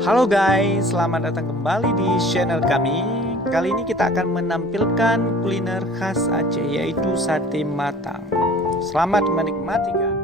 Halo guys, selamat datang kembali di channel kami. Kali ini kita akan menampilkan kuliner khas Aceh, yaitu sate matang. Selamat menikmati guys.